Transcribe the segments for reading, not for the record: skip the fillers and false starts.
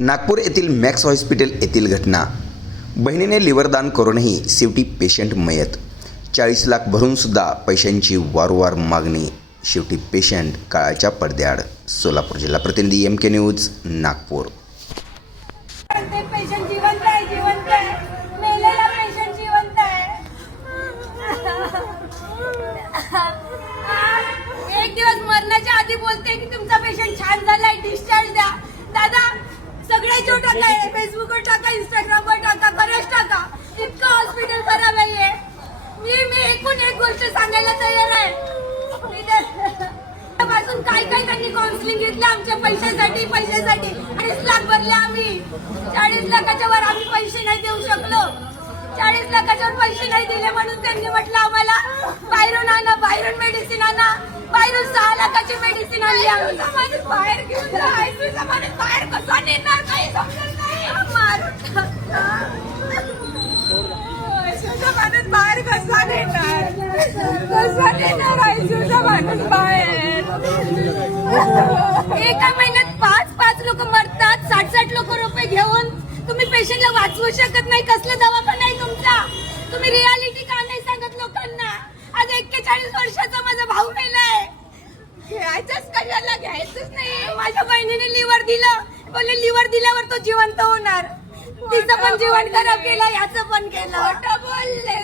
नागपूर येथील max hospital येथील घटना. बहिणीने लिव्हरदान करूनही शेवटी पेशंट मयत. 40 लाख भरूनसुद्धा पैशांची वारंवार मागणी. शेवटी पेशंट काळाच्या पडद्याआड. सोलापूर जिल्हा प्रतिनिधी MK न्यूज नागपूर. पेशंट जिवंत आहे, जिवंत आहे. मेलेला पेशंट जिवंत आहे. एक दिवस मरण्याच्या आधी बोलते की तुमचा पेशंट छान झालाय, डिस्चार्ज द्या. दादा सगळ्याच्यावर टाका, फेसबुकवर टाका, इंस्टाग्रामवर टाका, बरेच टाका. इतकं हॉस्पिटल खराब आहे. मी एकूण एक गोष्ट सांगायला तयार आहे. पासून काय त्यांनी काउन्सिलिंग घेतलं आमच्या पैशासाठी. 40 लाख भरले आम्ही. 40 लाखाच्या वर आम्ही पैसे नाही देऊ शकलो. 40 लाखाच्या वर पैसे नाही दिले म्हणून त्यांनी म्हटलं आम्हाला बाहेरून आणा, बाहेरून मेडिसिन आणा. बाहेरून 6 लाखाची मेडिसिन आणली आम्ही. बाहेर घेऊन जायचं, बाहेर कसा नेणार काही समजत नाही. माणूस बाहेर कसा नेणार, कसा नेणार आयसीयूचा माणूस बाहेर. एका महिन्यात 5 लोक मरतात. 60 लोक रुपये घेऊन तुम्ही पेशंटला वाचवू शकत नाही. कसला दवाखाना आहे तुमचा? तुम्ही रियालिटी का नाही सांगत लोकांना? आज 41 वर्षाचा माझा भाऊ मेलाय. घ्यायचंच कशाला? घ्यायचंच नाही. माझ्या बहिणीने लिव्हर दिलं, बोलले लिव्हर दिल्यावर तो जिवंत होणार. तिचं पण जीवन खराब केलं, याचं पण केलं. खोटं बोलले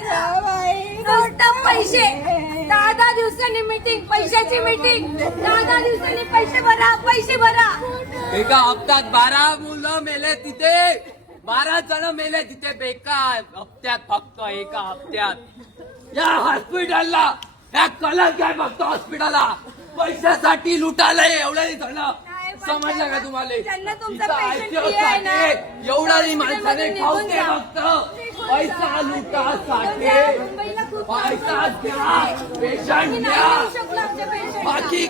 खोटं. पैसे 10 दिवसांनी मीटिंग, पैशाची मीटिंग. 10 दिवसांनी पैसे भरा, पैसे भरा. एका हप्त्यात 12 मुलं मेले तिथे, 12 जण मेले तिथे. एका हप्त्यात, फक्त एका हप्त्यात. या हॉस्पिटलला या कलर काय फक्त हॉस्पिटलला पैशासाठी लुटाले एवढे जण. समजलं का तुम्हाला? एवढ्या माणसाने ठेवते फक्त पैसा लुटासाठी. पैसा घ्या, पेशंट घ्या, बाकी